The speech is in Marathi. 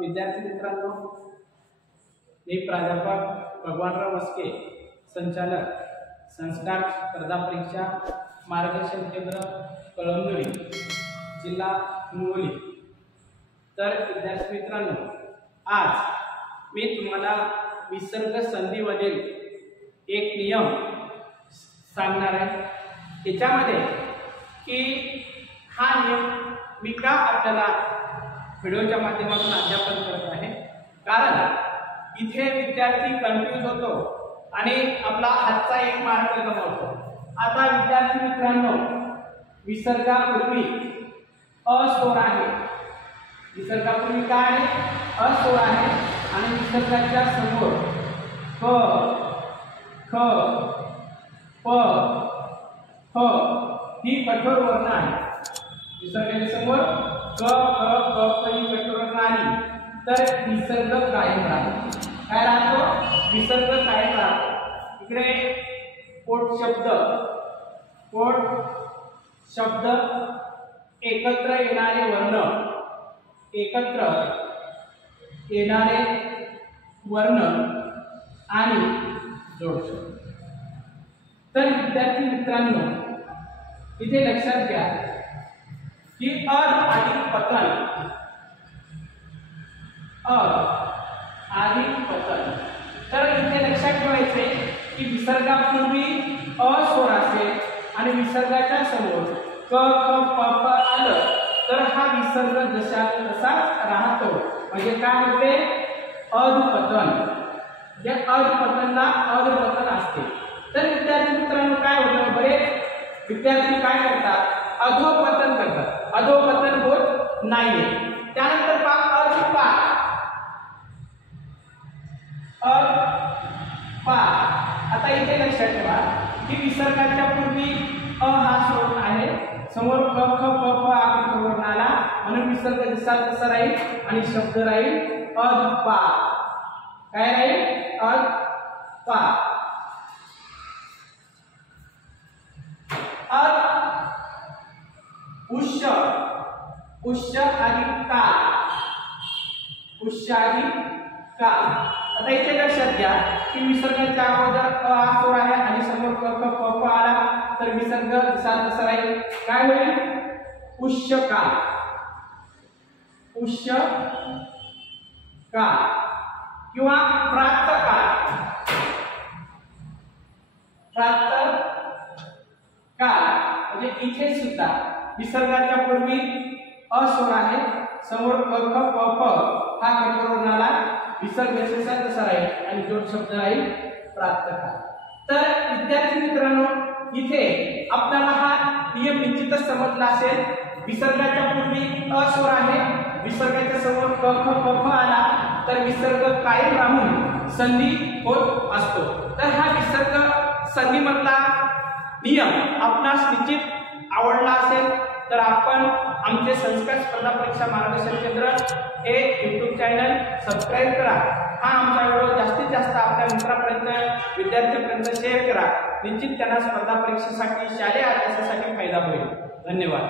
विद्यार्थी मित्रांनो, मी प्राध्यापक भगवानराव मस्के, संचालक संस्कार स्पर्धा परीक्षा मार्गदर्शन केंद्र कळमनुरी, जिल्हा हिंगोली। तर विद्यार्थी मित्रांनो, आज मी तुम्हाला विसर्ग संधीमधील एक नियम सांगणार आहे। त्याच्यामध्ये की हा नियम मी का आपल्याला व्हिडिओच्या माध्यमातून अध्यापन करत आहे, कारण इथे विद्यार्थी कन्फ्यूज होतो आणि आपला हातचा एक मार्क गमावतो। आता विद्यार्थी मित्रांनो, विसर्गापूर्वी अ स्वर आहे, विसर्गापूर्वी काय आहे? अ स्वर आहे आणि विसर्गाच्या समोर क, ख, प, फ ही कठोर वर्ण आहे। विसर्गाच्या समोर क, ख, प, फ ही कठोर वर्ण आली तर विसर्ग कायम राहतो। काय राहतो? विसर्ग कायम राहतो। इकडे पोट शब्द एकत्र येणारे वर्ण, एकत्र येणारे वर्ण आणि जोड शब्द। तर विद्यार्थी मित्रांनो, इथे लक्षात घ्या की अद अधिक पतन, अधिक पतन। तर इथे लक्षात ठेवायचे की विसर्गापूर्वी अ स्वर असेल आणि विसर्गाच्या समोर क, ख, प, फ आलं तर हा विसर्ग जसा तसा राहतो। म्हणजे काय होते? अधपतन। जे अधपतनला अधपतन असते। तर विद्यार्थी मित्रांनो, काय होतं? बरेच विद्यार्थी काय करतात? अधोपतन करतात। अधोपतन होत नाहीये। त्यानंतर पहा अधपात, अधपात। आता इथे लक्षात ठेवा की विसर्गाच्या पूर्वी अ हा स्वर आहे, समोर क, ख, प, फ आकृती वर्ण आला म्हणून विसर्ग जसा तसा राहील आणि शब्द राहील अधपात। काय राहील? अधपात। उष्य, उष्य अधिक का, उष्य अधिक का। आता इथे लक्षात घ्या की विसर्गाच्या अगोदर अ हा स्वर आहे आणि समोर क, ख, प, फ आला तर विसर्ग जसा तसा राहील। काय होईल? उष्य का, उष्य का किंवा प्राप्त का, प्राप्त का। म्हणजे इथे सुद्धा विसर्गाच्या पूर्वी अ स्वर आहे, समोर क, ख, प, फ हा कठोर वर्ण आला, विसर्ग जसा तसा राहील आणि जोड शब्द राहील प्राप्त का। तर विद्यार्थी मित्रांनो, इथे आपल्याला हा नियम निश्चितच समजला असेल। विसर्गाच्या पूर्वी अ स्वर आहे, विसर्गाच्या समोर क, ख, प, फ आला तर विसर्ग कायम राहून संधी होत असतो। तर हा विसर्ग संधी मधला नियम आपणास निश्चित आवडला असेल तर आपण आमचे संस्कार स्पर्धा परीक्षा मार्गदर्शन केंद्र हे YouTube चॅनल सबस्क्राइब करा। हा आमचा व्हिडिओ जास्तीत जास्त आपल्या मित्रांपर्यंत, विद्यार्थ्यांपर्यंत शेअर करा। निश्चित त्यांना स्पर्धा परीक्षेसाठी, शालेय अभ्यासासाठी फायदा होईल। धन्यवाद।